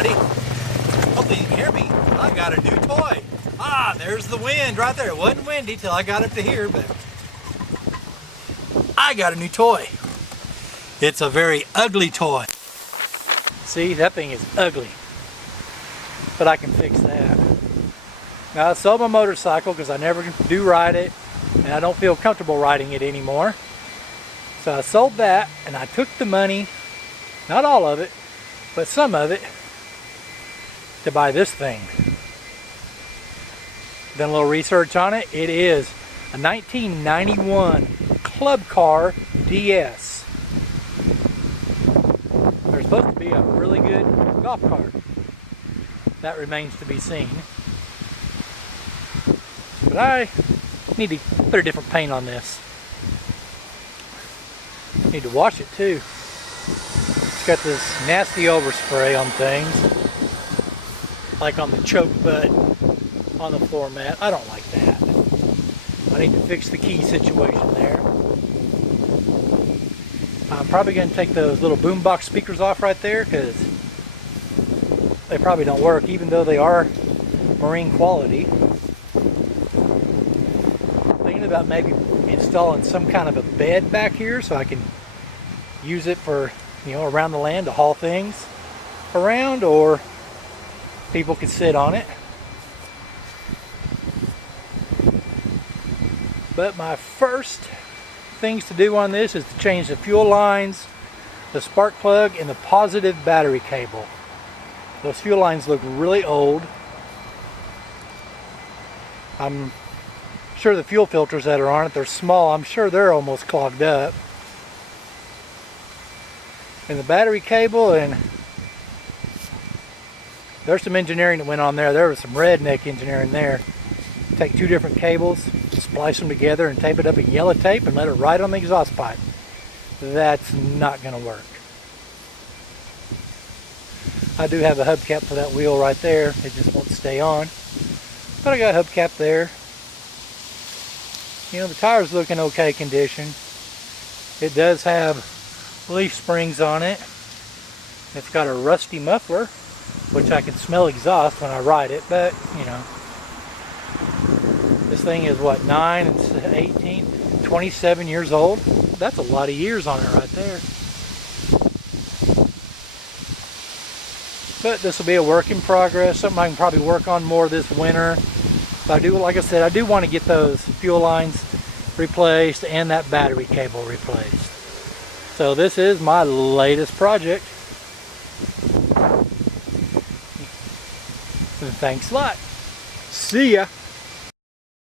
everybody. Hopefully you can hear me. I got a new toy. Ah, there's the wind right there. It wasn't windy till I got up to here, but I got a new toy. It's a very ugly toy. See, that thing is ugly, but I can fix that. Now I sold my motorcycle because I never do ride it, and I don't feel comfortable riding it anymore. So I sold that, and I took the money, not all of it, but some of it, to buy this thing. Done a little research on it. It is a 1991 Club Car DS. There's supposed to be a really good golf cart. That remains to be seen. But I need to put a different paint on this. Need to wash it too. It's got this nasty overspray on things, like on the choke butt on the floor mat. I don't like that. I need to fix the key situation there. I'm probably going to take those little boombox speakers off right there because they probably don't work, even though they are marine quality. Thinking about maybe installing some kind of a bed back here so I can use it for, you know, around the land to haul things around, or people could sit on it. But my first things to do on this is to change the fuel lines, the spark plug, and the positive battery cable. Those fuel lines look really old. I'm sure the fuel filters that are on it, they're small. I'm sure they're almost clogged up. And the battery cable, and there's some engineering that went on there. There was some redneck engineering there. Take two different cables, splice them together, and tape it up in yellow tape and let it ride on the exhaust pipe. That's not going to work. I do have a hubcap for that wheel right there. It just won't stay on. But I got a hubcap there. You know, the tire's look in okay condition. It does have leaf springs on it. It's got a rusty muffler, which I can smell exhaust when I ride it, but you know, this thing is what, 9 and 18, 27 years old. That's a lot of years on it right there. But this will be a work in progress, something I can probably work on more this winter. But I do, like I said, I do want to get those fuel lines replaced and that battery cable replaced. So this is my latest project. And thanks a lot. See ya.